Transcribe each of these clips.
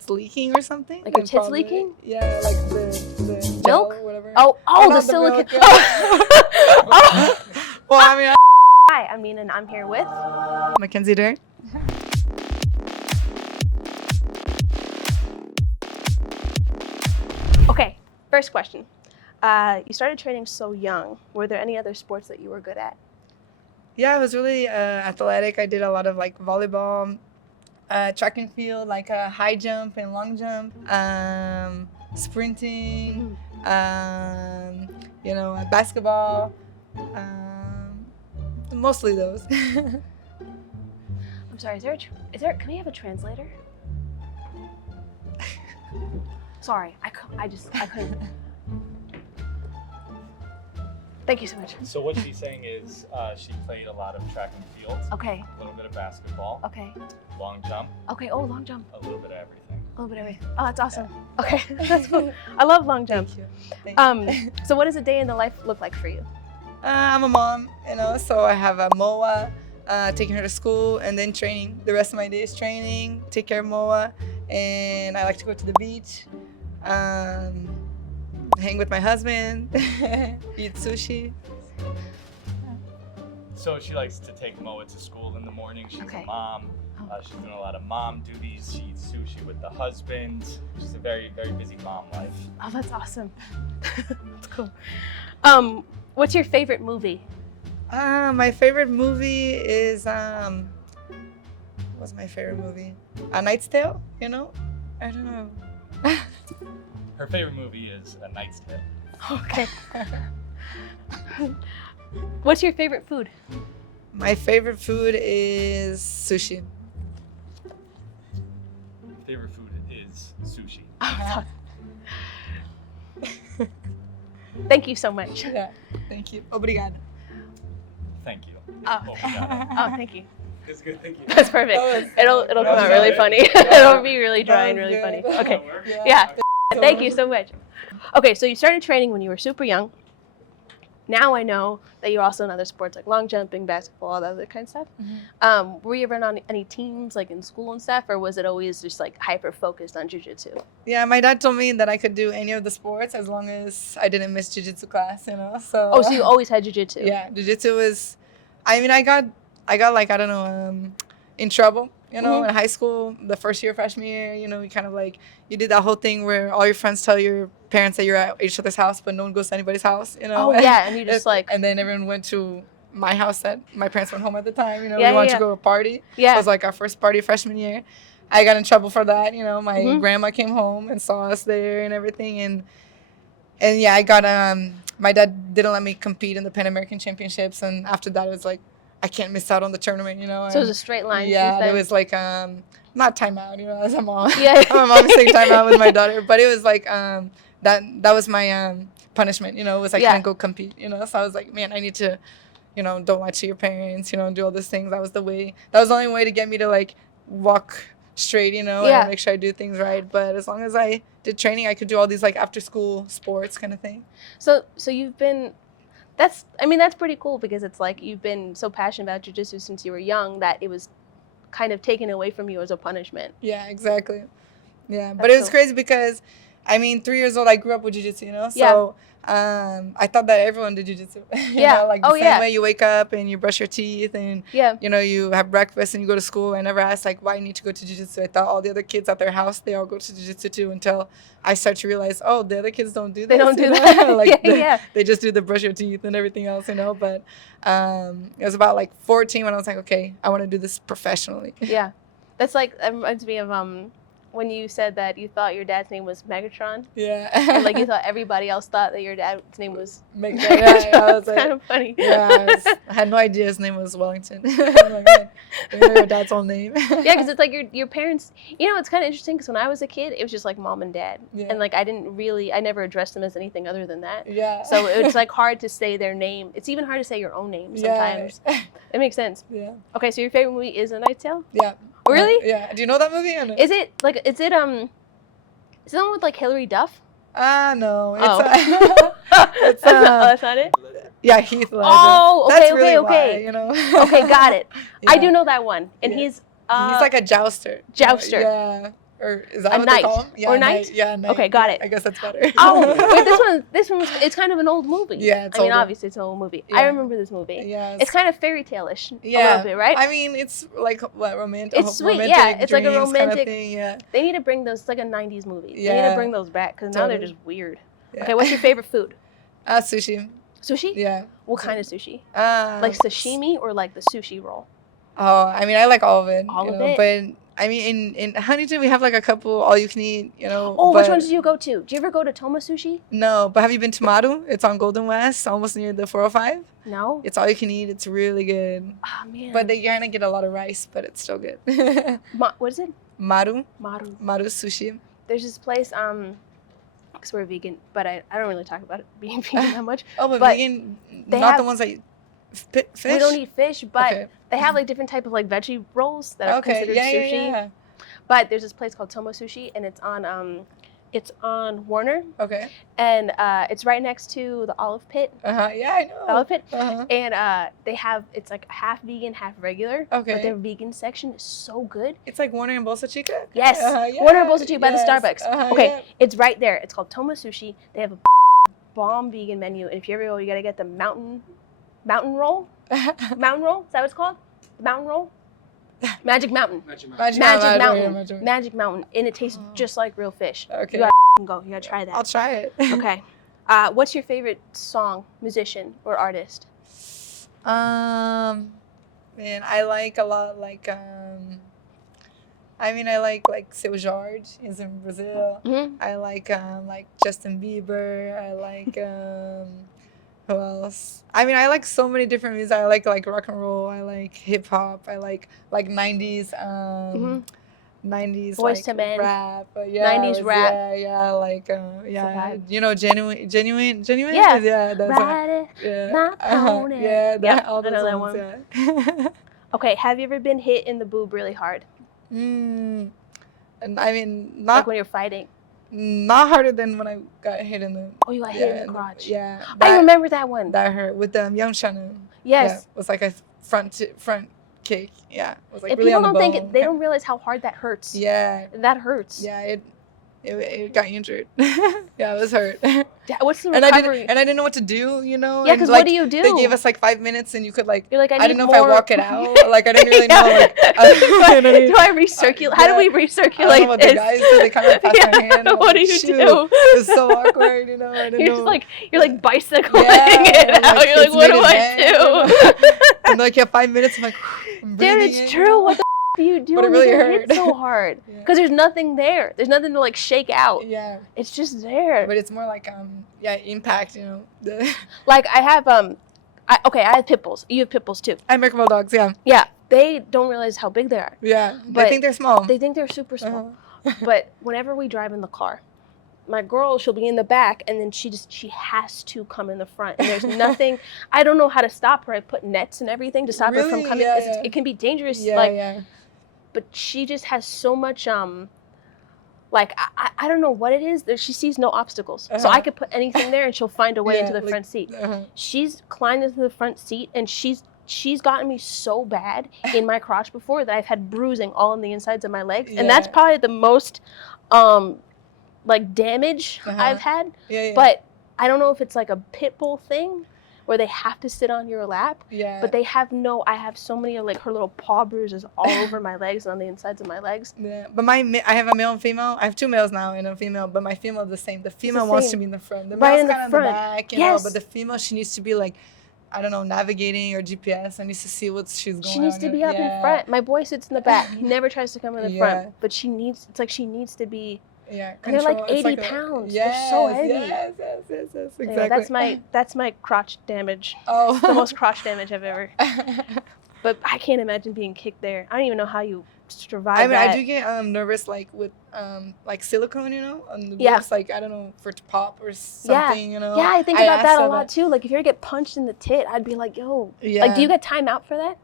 it's leaking or something. Like your tits leaking? Yeah, like the gel milk or whatever. Oh, the not silicone. milk, yeah. Well, I mean, Hi, I'm Nina, and I'm here with Mackenzie Dern. Okay, first question. You started training so young. Were there any other sports that you were good at? Yeah, I was really athletic. I did a lot of like volleyball, track and field, like high jump and long jump, sprinting, basketball, mostly those. I'm sorry, is there, can we have a translator? Sorry, I couldn't. Thank you so much. So what she's saying is she played a lot of track and field. Okay. A little bit of basketball. Okay. Long jump. Okay, oh, long jump. A little bit of everything. A little bit of everything. Oh, that's awesome. Yeah. Okay, that's cool. I love long jump. Thank you. So what does a day in the life look like for you? I'm a mom, so I have a MOA, taking her to school, and then training. The rest of my day is training, take care of MOA, and I like to go to the beach, hang with my husband, eat sushi. So she likes to take Moa to school in the morning. She's a mom. She's doing a lot of mom duties. She eats sushi with the husband. She's a very, very busy mom life. Oh, that's awesome. That's cool. What's your favorite movie? My favorite movie is, what's my favorite movie? A Knight's Tale, I don't know. Her favorite movie is A Knight's Tale. Okay. What's your favorite food? My favorite food is sushi. Favorite food is sushi. Thank you so much. Yeah, thank you. Obrigado. Thank you. Oh, thank you. It's good, thank you. That's perfect. It'll come out really funny. It'll be really dry and really funny. Okay. Yeah. Thank you so much. Okay, so you started training when you were super young. Now I know that you're also in other sports like long jumping, basketball, all that other kind of stuff. Mm-hmm. Were you ever on any teams like in school and stuff, or was it always just like hyper focused on jiu-jitsu? Yeah, my dad told me that I could do any of the sports as long as I didn't miss jiu-jitsu class, So. Oh, so you always had jiu-jitsu? Yeah, jiu-jitsu was. I mean, I got like, I don't know, in trouble. In high school, the first year, freshman year, you kind of like, you did that whole thing where all your friends tell your parents that you're at each other's house, but no one goes to anybody's house, Oh, yeah, and you just like... And then everyone went to my house that my parents went home at the time, we Yeah, wanted to go to a party. Yeah. It was like our first party freshman year. I got in trouble for that, my grandma came home and saw us there and everything, and yeah, I got, my dad didn't let me compete in the Pan American Championships, and after that it was like, I can't miss out on the tournament, So it was a straight line. Yeah, it was like, not timeout, as a mom. Yeah. My mom was saying timeout with my daughter, but it was like, that was my punishment, it was I couldn't go compete, So I was like, man, I need to, don't lie to your parents, do all those things. That was the only way to get me to like walk straight, and make sure I do things right. But as long as I did training, I could do all these like after school sports kind of thing. So you've been... That's pretty cool because it's like you've been so passionate about jiu-jitsu since you were young that it was kind of taken away from you as a punishment. Yeah, exactly. Yeah, but it was crazy because, 3 years old, I grew up with jiu-jitsu, So I thought that everyone did jiu-jitsu. Like the same way you wake up and you brush your teeth and, you have breakfast and you go to school. I never asked, like, why you need to go to jiu-jitsu. I thought all the other kids at their house, they all go to jiu-jitsu too, until I start to realize, oh, the other kids don't do that. They don't do that. Like, they just do the brush your teeth and everything else, But it was about, like, 14 when I was like, okay, I want to do this professionally. Yeah. That's like, it reminds me of when you said that you thought your dad's name was Megatron. Yeah. And like you thought everybody else thought that your dad's name was Megatron. Yeah, it's kind of funny. Yeah, I had no idea his name was Wellington. I'm like, hey, your dad's whole name. Yeah, because it's like your parents, it's kind of interesting because when I was a kid, it was just like mom and dad. Yeah. And like I never addressed them as anything other than that. Yeah. So it's like hard to say their name. It's even hard to say your own name sometimes. Yeah. It makes sense. Yeah. Okay, so your favorite movie is A Knight's Tale? Yeah. Really? Yeah. Do you know that movie? Or no? Is it the one with like Hilary Duff? No. It's that's not it? Yeah, Heath Ledger. Oh, okay, That's okay, really okay. Why, Okay, got it. Yeah. I do know that one. And he's like a jouster. Jouster. Yeah. Or is that a what night. they call them? Yeah, or night? Yeah, night. Okay, got it. I guess that's better. Oh, wait, this one was, it's kind of an old movie. Yeah, it's I mean, older. obviously it's an old movie. Yeah. I remember this movie. Yeah. It's kind of fairy tale-ish a Yeah. little bit, right? I mean, it's like what romantic. It's sweet, romantic yeah. It's like a dreams romantic kind of thing. Yeah. They need to bring those. It's like a '90s movie. They need Yeah. to bring those back because now they're just weird. Yeah. Okay, what's your favorite food? Sushi. Sushi? Yeah. What kind of sushi? Like sashimi or like the sushi roll? Oh, I mean, I like all of it. All of know, it? But I mean, in Huntington, we have like a couple all you can eat. Oh, which ones did you go to? Did you ever go to Toma Sushi? No, but have you been to Maru? It's on Golden West, almost near the 405. No. It's all you can eat. It's really good. Oh man. But they kind of get a lot of rice, but it's still good. What is it? Maru. Maru. Maru sushi. There's this place. Because we're vegan, but I don't really talk about it being vegan that much. Oh, but vegan, they not have, the ones that eat fish? We don't eat fish, but Okay. they have like different type of like veggie rolls that are considered sushi. Yeah. But there's this place called Toma Sushi, and it's on Warner, Okay. and it's right next to the Olive Pit. Yeah, I know. The Olive Pit, Uh-huh. and it's like half vegan, half regular. Okay. But their vegan section is so good. It's like Warner and Bolsa Chica? Yes. Yeah. Warner Bolsa Chica by the Starbucks. Okay. Yeah. It's right there. It's called Toma Sushi. They have a bomb vegan menu, and if you ever go, you gotta get the mountain roll. Mountain roll? Is that what it's called? The mountain roll? Magic Mountain. Magic Mountain. And it tastes just like real fish. Okay. You gotta go. You gotta try that. I'll try it. Okay. What's your favorite song, musician, or artist? Man, I like a lot I like Seu Jorge, he's in Brazil. Mm-hmm. I like Justin Bieber. I like who else? I mean, I like so many different music. I like rock and roll. I like hip hop. I like 90s 90s Boys like to Men. rap. Yeah, 90s rap. Yeah, like vibe. genuine. Yeah. Yeah, that's Ride it, yeah. not own it. Yeah, Yep, all I know those that ones, one. yeah. Okay, have you ever been hit in the boob really hard? And I mean, Like not when you're fighting? not harder than when I got hit in the. Oh, you got hit in the crotch. Yeah, I remember that one. that hurt with Young Shannon. Yes. Yeah, it was like a front kick. Yeah, it was like If really people on the don't bone. think they don't realize how hard that hurts. Yeah, That hurts. yeah, it got injured. Yeah, it was hurt. What's the And recovery? I didn't know what to do, Yeah, and, because like, what do you do? They gave us like 5 minutes, and you could like. You're like, I didn't know if I walk it out. Like I didn't really Yeah. know. Like, do I recirculate? How do we I don't recirculate know what this? the guys do. They kind of pass their hand. I was What do like, you shoot. do? It was so awkward, I didn't You're know. just you're like bicycling Yeah, it out. You're like, it's what do made I it do? And like, yeah, 5 minutes. I'm like, I'm Dude, breathing it's in, true. What the do you do But it when really you get hurt. hit so hard? Yeah. Because there's nothing there. There's nothing to like shake out. Yeah, It's just there. but it's more like impact. Like I have I have pit bulls. You have pit bulls too. I make bulldogs. Yeah, Yeah, they don't realize how big they are. yeah. But I think they're small. They think they're super small. Uh-huh. But whenever we drive in the car, my girl, she'll be in the back, and then she has to come in the front. And there's nothing. I don't know how to stop her. I put nets and everything to stop her from Really? coming. Yeah, 'Cause yeah. It can be dangerous. Yeah. But she just has so much like I don't know what it is. She sees no obstacles. So Uh-huh. I could put anything there, and she'll find a way Yeah, into the like- front seat. Uh-huh. She's climbed into the front seat, and she's gotten me so bad in my crotch before that I've had bruising all on the insides of my legs, and that's Yeah. probably the most like damage Uh-huh. I've had. Yeah. But I don't know if it's like a pit bull thing where they have to sit on your lap, yeah. but I have so many of like her little paw bruises all over my legs and on the insides of my legs. Yeah, but I have a male and female. I have 2 males now and a female, but my female is the same. The female wants to same. be in the front. The Right male's in the kind of front. in the back, Yes. but the female, she needs to be like, I don't know, navigating or GPS. I need to see what she's going on. She needs to be up in front. My boy sits in the back. He never tries to come in the Yeah. front, but she needs to be. Yeah, And they're like control. It's 80 pounds. They're so heavy. Yes, exactly. Yeah, that's my crotch damage. Oh. The most crotch damage I've ever. But I can't imagine being kicked there. I don't even know how you survive I mean, that. I do get nervous like with like silicone, on the Yeah. lips, like I don't know, for it to pop or something, Yeah, I think about asked that a her lot too. Like if you ever get punched in the tit, I'd be like, yo. Yeah. Like, do you get time out for that?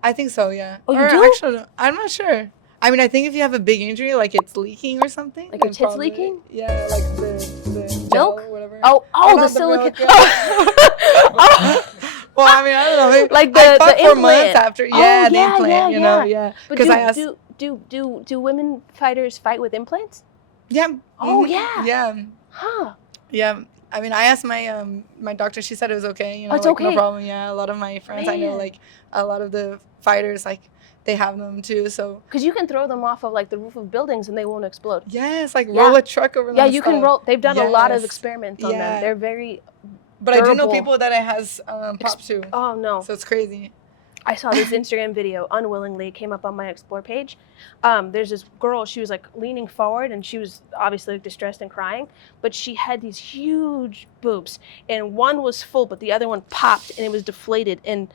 I think so, yeah. Oh, you Or do? Actually, I'm not sure. I mean, I think if you have a big injury, like it's leaking or something. Like your then tits probably- leaking? Yeah, like the Milk? gel or whatever. Oh, Or the not silicone. milk, yeah. Well, I mean, I don't know. Maybe Like I the fought for implant. months after. Yeah, the yeah, implant. yeah, you know, yeah. But because I asked. do do women fighters fight with implants? Yeah. Oh yeah. Yeah. Huh. Yeah. I mean, I asked my doctor. She said it was okay. You know, it's like, okay. No problem. Yeah. A lot of my friends I know, like a lot of the fighters, like they have them too. So. Because you can throw them off of like the roof of buildings and they won't explode. Yes, like roll a truck over them. Yeah, you can roll. They've done a lot of experiments on them. They're very. But durable. I do know people that it has popped too. Oh no. So it's crazy. I saw this Instagram video unwillingly. It came up on my Explore page. There's this girl. She was like leaning forward, and she was obviously like, distressed and crying. But she had these huge boobs, and one was full, but the other one popped, and it was deflated, and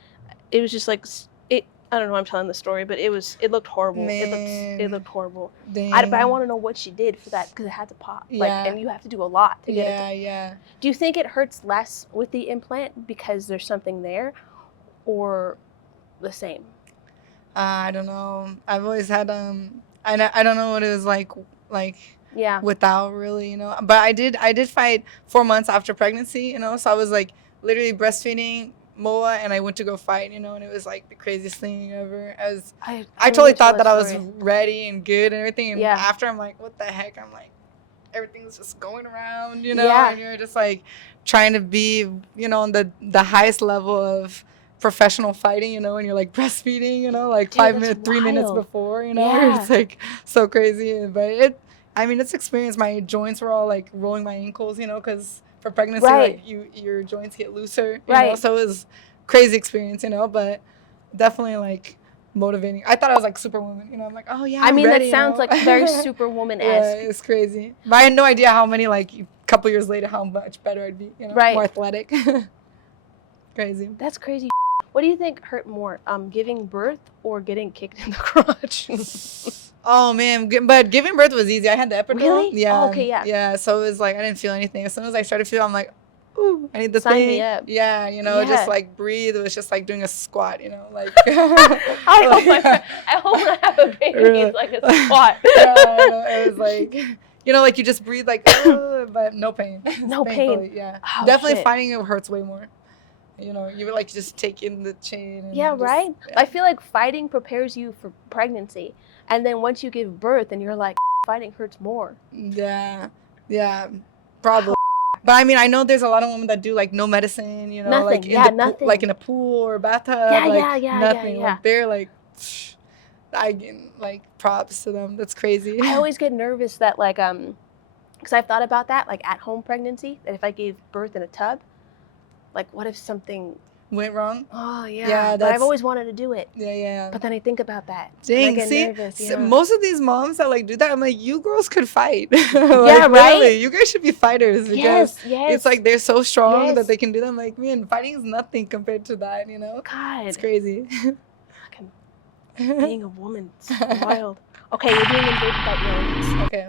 it was just like it. I don't know why I'm telling the story, but it looked horrible. Man. It looked horrible. But I want to know what she did for that because it had to pop. Like, and you have to do a lot to get it. Yeah. Do you think it hurts less with the implant because there's something there, or the same? I don't know. I've always had I don't know what it was like without really, you know. But I did fight 4 months after pregnancy, you know. So I was like literally breastfeeding Moa, and I went to go fight, you know, and it was like the craziest thing ever. I totally thought that I was ready and good and everything, and after I'm like, what the heck? I'm like, everything's just going around, you know, and you're just like trying to be, you know, on the highest level of professional fighting, you know, and you're like breastfeeding, you know, like 3 minutes before, you know, it's like so crazy. But it's experience. My joints were all like rolling my ankles, you know, because for pregnancy, like your joints get looser, you know, so it was crazy experience, you know, but definitely like motivating. I thought I was like Superwoman, you know, I'm like, oh yeah, I'm ready, that sounds like very Superwoman-esque. Yeah, it's crazy. But I had no idea how many, like a couple years later, how much better I'd be, you know, more athletic. Crazy. That's crazy. What do you think hurt more, giving birth or getting kicked in the crotch? Oh man, but giving birth was easy. I had the epidural. Really? Yeah. Oh, okay, yeah. Yeah, so it was like I didn't feel anything. As soon as I started feeling, I'm like, ooh, I need the Sign thing. me up. Yeah, you know, just like breathe. It was just like doing a squat, you know, like. I hope I have a baby. It's like a squat. Yeah, I know, it was like, you know, like you just breathe like, but no pain. No pain. Yeah, oh, definitely shit. fighting it hurts way more. You know, you would like just take in the chain. And yeah, just, right? Yeah. I feel like fighting prepares you for pregnancy. And then once you give birth and you're like, fighting hurts more. Yeah, probably. But I mean, I know there's a lot of women that do like no medicine, you know, nothing. like nothing. like in a pool or bathtub. Nothing. Like they're like, I get like props to them. That's crazy. I always get nervous that like, because I've thought about that, like at home pregnancy, that if I gave birth in a tub, like what if something went wrong? Oh yeah, but I've always wanted to do it. Yeah. But then I think about that. Dang, I get nervous, most of these moms that like do that, I'm like, you girls could fight. Like, yeah, right. Really, you guys should be fighters because yes. It's like they're so strong that they can do them. Like, man, fighting is nothing compared to that. You know? God, it's crazy. Being a woman, it's wild. Okay, we're doing invaded by aliens. Okay.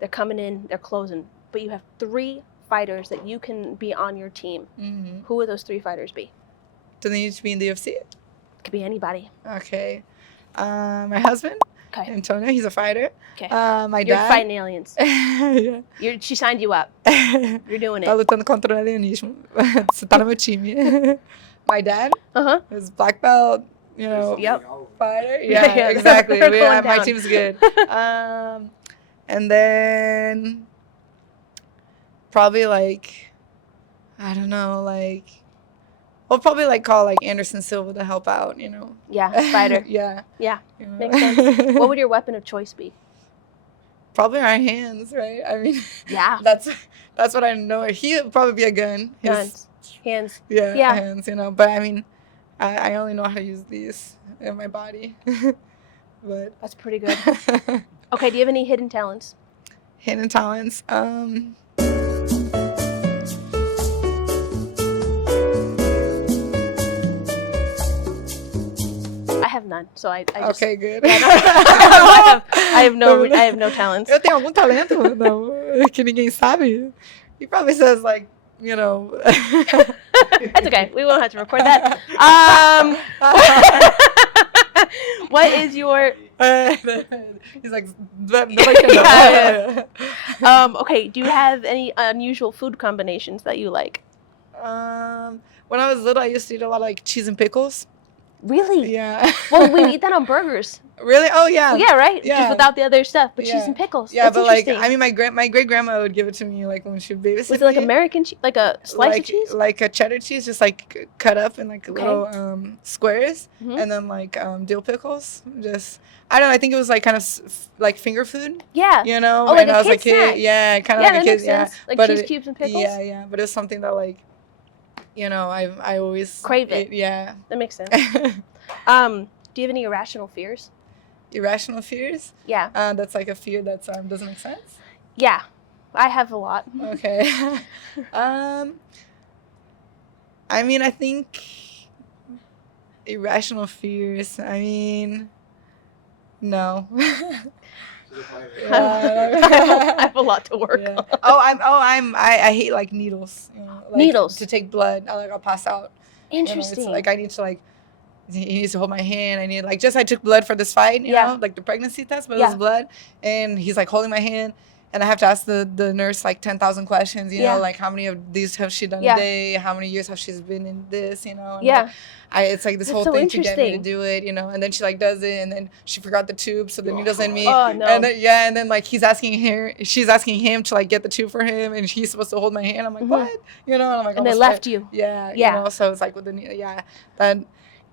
They're coming in. They're closing. But you have 3 fighters that you can be on your team. Mm-hmm. Who would those 3 fighters be? Do they need to be in the UFC? It could be anybody. Okay. My husband. Okay. Antonio, he's a fighter. Okay. My dad. You're fighting aliens. Yeah. She signed you up. You're doing it. Tá lutando contra o alienismo. Você tá no meu time. My dad. Is black belt. You know. Yep. Fighter. Yeah. Exactly. My team's good. And then. Probably like, I don't know, like, we'll probably like call like Anderson Silva to help out, you know. Yeah, fighter. Yeah. You know? Makes sense. What would your weapon of choice be? Probably our hands, right? I mean, yeah. That's what I know. He'd probably be a gun. Hands. Yeah, hands, you know. But I mean, I only know how to use these in my body. But that's pretty good. Okay, do you have any hidden talents? Hidden talents? I have none, so I just... Okay, good. I have no talents. Eu tenho algum talento? Não, que ninguém sabe. He probably says like, you know. That's okay. We won't have to record that. What is your... He's like, nobody can know. Okay, do you have any unusual food combinations that you like? When I was little, I used to eat a lot of like cheese and pickles. Really? Yeah. Well, we eat that on burgers. Really? Oh yeah. Well, yeah, right. Yeah. Just without the other stuff, but Yeah. cheese and pickles. Yeah, That's but like interesting. I mean, my great grandma would give it to me like when she would babysit. Was it like American cheese, like a slice of cheese? Like a cheddar cheese, just like cut up in like little squares, and then like dill pickles. Just I don't know. I think it was like kind of like finger food. Yeah. You know. Oh, like and a I was kid snack. Yeah, kind of Yeah, like a that kid. makes sense. Yeah. Like but cheese cubes and pickles. Yeah, yeah. But it's something that like, you know, I always crave it. Yeah. That makes sense. Do you have any irrational fears? Irrational fears? Yeah. That's like a fear that doesn't make sense. Yeah, I have a lot. Okay. I mean, I think irrational fears. I mean, no. I have a lot to work on. I hate like needles. You know, like, needles to take blood. I'll pass out. Interesting. You know, it's like I need to like. He needs to hold my hand. I need like I took blood for this fight, you know, like the pregnancy test, but it was blood. And he's like holding my hand, and I have to ask the nurse like 10,000 questions, you know, like how many of these have she done a day? How many years have she been in this, you know? And like, it's like this whole thing to get me to do it, you know. And then she like does it, and then she forgot the tube, so the needle's in me. Oh no. And then, and then like she's asking him to like get the tube for him, and he's supposed to hold my hand. I'm like, what? You know? And I'm like, and they left you. Yeah. You know, so it's like with the that.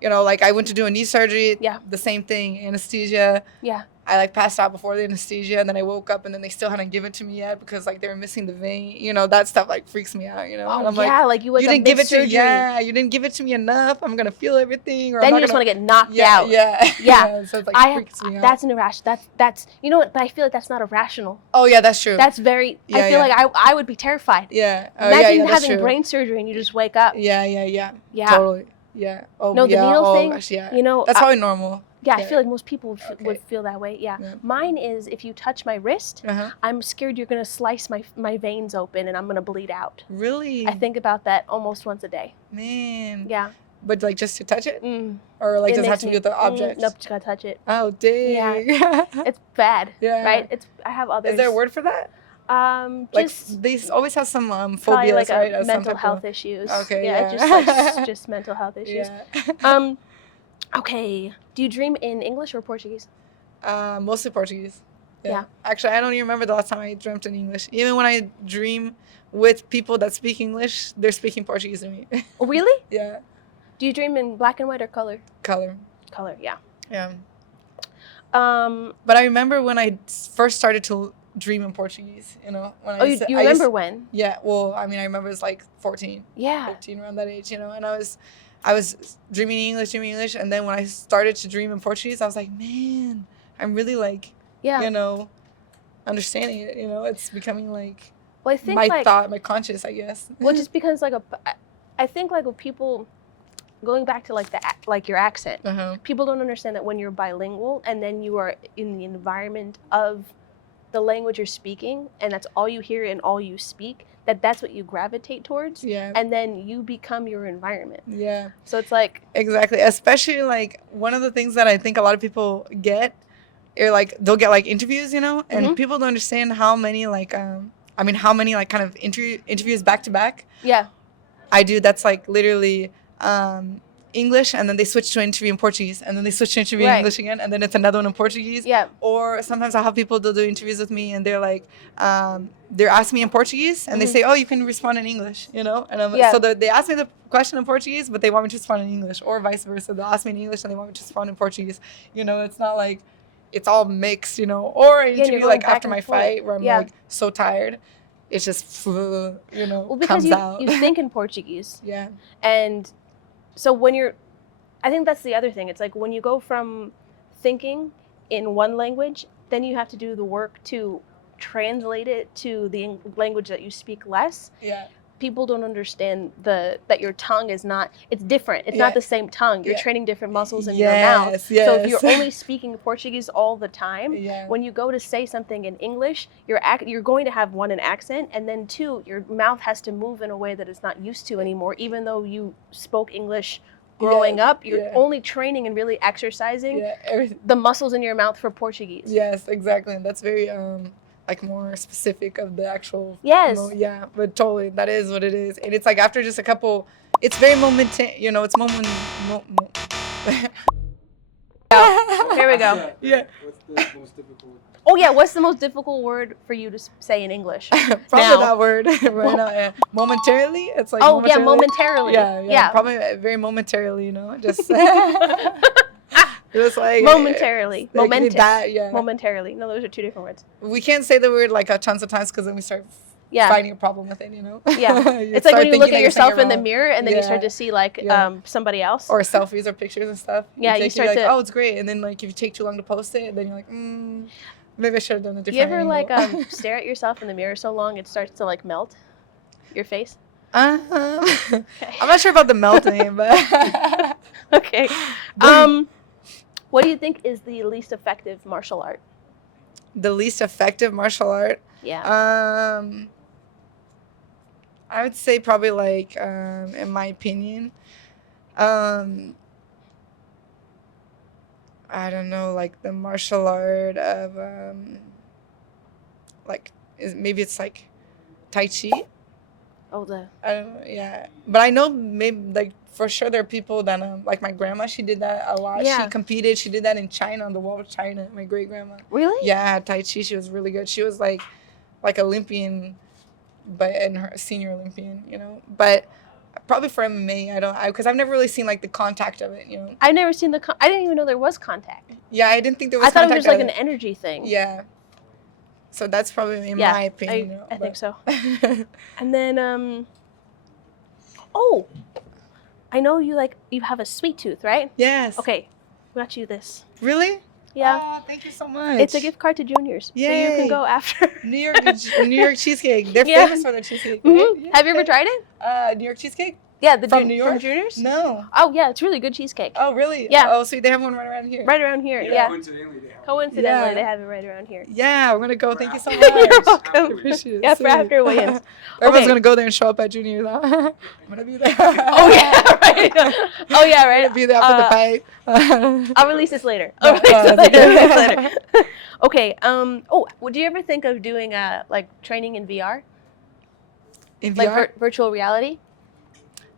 You know, like I went to do a knee surgery. Yeah. The same thing, anesthesia. Yeah. I like passed out before the anesthesia, and then I woke up, and then they still hadn't given it to me yet because like they were missing the vein. You know, that stuff like freaks me out. You know. Oh, and I'm like you didn't give it to you didn't give it to me enough. I'm gonna feel everything. Or then you just want to get knocked out. Yeah. Yeah. So it's like freaks me out. That's an irrational. That's you know what? But I feel like that's not irrational. Oh yeah, that's true. That's very. I feel like I would be terrified. Yeah. Imagine having brain surgery and you just wake up. Yeah. Totally. Yeah. Oh, no, the needle thing. Gosh, yeah. You know, that's probably normal. Yeah, I feel like most people would feel that way. Yeah. Mine is if you touch my wrist, I'm scared you're gonna slice my veins open and I'm gonna bleed out. Really? I think about that almost once a day. Man. Yeah. But like just to touch it, or like does it have to be with the object? Nope, just gotta touch it. Oh dang. Yeah. It's bad. Yeah. Right. I have others. Is there a word for that? Like they always have some phobias, like right? Mental health issues. Okay, yeah. Just mental health issues. Yeah. Okay. Do you dream in English or Portuguese? Mostly Portuguese. Yeah. Actually, I don't even remember the last time I dreamt in English. Even when I dream with people that speak English, they're speaking Portuguese to me. Oh, really? Yeah. Do you dream in black and white or color? Color. Color. Yeah. Yeah. But I remember when I first started to dream in Portuguese, you know. You remember when? Yeah, well, I mean, I remember it was like 14, 15, around that age, you know, and I was dreaming English, and then when I started to dream in Portuguese, I was like, man, I'm really like, you know, understanding it, you know, it's becoming like I think my conscious, I guess. Well, just because I think like with people, going back to like your accent, people don't understand that when you're bilingual and then you are in the environment of the language you're speaking, and that's all you hear and all you speak, that's what you gravitate towards. Yeah. And then you become your environment. Yeah. So it's like exactly, especially like one of the things that I think a lot of people get, or like they'll get like interviews, you know, and people don't understand how many like kind of interviews back to back. Yeah. I do. That's like literally English, and then they switch to an interview in Portuguese, and then they switch to interview in English again, and then it's another one in Portuguese. Yeah. Or sometimes I have people that do interviews with me, and they're like, they're asking me in Portuguese, and they say, oh, you can respond in English, you know? And so they ask me the question in Portuguese, but they want me to respond in English, or vice versa. They'll ask me in English, and they want me to respond in Portuguese. You know, it's not like it's all mixed, you know? Or an interview like after my fight where I'm like so tired. It's just, you know, comes out. You think in Portuguese. Yeah. And so I think that's the other thing. It's like when you go from thinking in one language, then you have to do the work to translate it to the language that you speak less. Yeah. People don't understand that your tongue is not, it's different. It's not the same tongue. You're training different muscles in your mouth. Yes. So if you're only speaking Portuguese all the time, when you go to say something in English, you're going to have one, an accent, and then two, your mouth has to move in a way that it's not used to anymore, even though you spoke English growing up. You're only training and really exercising the muscles in your mouth for Portuguese. Yes, exactly. And that's very like more specific of the actual. Yes. Yeah, but totally, that is what it is. And it's like after just a couple, it's very momentary, you know, it's Here we go. Yeah. What's the most difficult? Oh yeah, what's the most difficult word for you to say in English? Probably now. that word right now. Yeah. Momentarily, it's like. Oh yeah, momentarily. Yeah. Probably very momentarily, you know, just. Just like momentarily. Yeah. Momentarily. No, those are two different words. We can't say the word like a tons of times because then we start finding a problem with it, you know? Yeah. It's like when you look at yourself in the mirror and then you start to see like somebody else. Or selfies or pictures and stuff. Yeah, you start like, to. Oh, it's great. And then like if you take too long to post it, then you're like, maybe I should have done a different. Do you ever angle. like stare at yourself in the mirror so long it starts to like melt your face? Okay. I'm not sure about the melting, but. Okay. What do you think is the least effective martial art? The least effective martial art? Yeah. I would say probably like, in my opinion, I don't know, like the martial art of, like, maybe it's like Tai Chi. Oh, I don't know, yeah. But I know maybe like for sure there are people that like my grandma, she did that a lot. Yeah. She competed. She did that in China, on the wall of China. My great grandma. Really? Yeah, Tai Chi. She was really good. She was like Olympian, but in her senior Olympian, you know. But probably for MMA, because I've never really seen like the contact of it, you know. I've never seen I didn't even know there was contact. Yeah, I didn't think there was. I thought contact it was like an energy thing. Yeah. So that's probably in my opinion. I think so. And then, oh, I know you have a sweet tooth, right? Yes. Okay, we got you this. Really? Yeah. Oh, thank you so much. It's a gift card to Junior's. Yay. So you can go after. New York cheesecake. They're famous for their cheesecake. Right? Mm-hmm. Have you ever tried it? New York cheesecake? Yeah, from New York? From Junior's? No. Oh yeah, it's really good cheesecake. Oh really? Yeah. Oh, so they have one right around here. Right around here. Yeah. Coincidentally, They have it right around here. Yeah, we're gonna go. Thank you so much. You're welcome. Appreciate it. Yeah, for after weigh-ins. Everyone's gonna go there and show up at Junior's. Huh? I'm gonna be there. Oh yeah, right. Oh yeah, right. I'm gonna be there after the fight. I'll release this later. Later. Okay. Oh, would you ever think of doing like training in VR? In VR? Like virtual reality?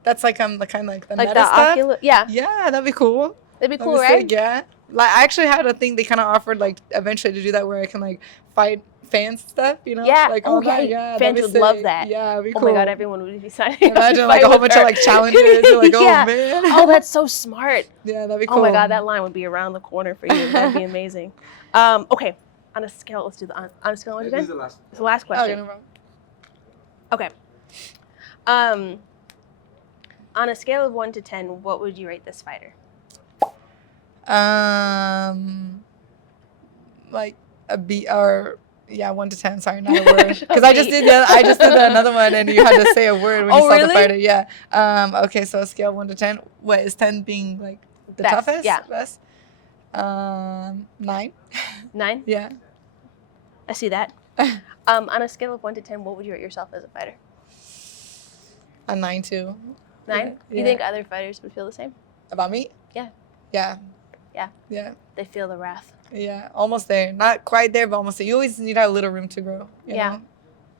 That's like the kind of like the like meta the stuff. Yeah. Yeah, that'd be cool. That'd be cool, right? Sick, yeah. Like I actually had a thing they kind of offered like eventually to do that where I can like fight fans and stuff, you know? Yeah. Like yeah. Fans would love that. Yeah, it'd be cool. cool. Oh my god, everyone would be signing. Imagine like a whole bunch of like challenges. You're like, oh yeah. man. Oh, that's so smart. Yeah, that'd be cool. Oh my god, that line would be around the corner for you. That'd be amazing. Okay. On a scale, let's do on a scale of 1 to 10. This It's the last question. Oh, no problem. Okay. On a scale of 1 to 10, what would you rate this fighter? Like a B or 1 to 10. Sorry, not a word. Because I just did another one, and you had to say a word when you saw the fighter. Yeah. Okay, so a scale of 1 to 10. What is 10 being like the Best, toughest? yeah. Best. 9. 9? Yeah. I see that. On a scale of 1 to 10, what would you rate yourself as a fighter? A 9 too. 9? Yeah. You think other fighters would feel the same? About me? Yeah. Yeah. Yeah. Yeah. They feel the wrath. Yeah, almost there. Not quite there, but almost there. You always need a little room to grow. You know?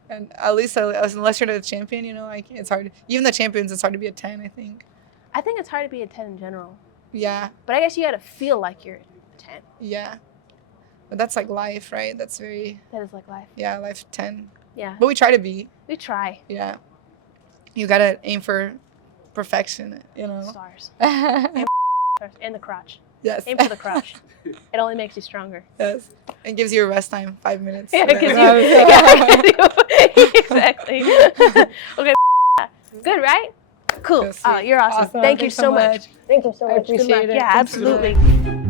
And at least unless you're the champion, you know, like it's hard. Even the champions, it's hard to be a 10, I think. I think it's hard to be a 10 in general. Yeah. But I guess you got to feel like you're a 10. Yeah. But that's like life, right? That's very... That is like life. Yeah, life 10. Yeah. But we try to be. We try. Yeah. You got to aim for perfection, you know? Stars. And the crotch. Yes. Aim for the crotch. It only makes you stronger. Yes. And gives you a rest time, 5 minutes. Yeah, it gives you. Exactly. Okay. Good, right? Cool. Yes, Oh, you're awesome. Thank you Thanks so much. Thank you so much. I appreciate it. Yeah, Thanks for absolutely.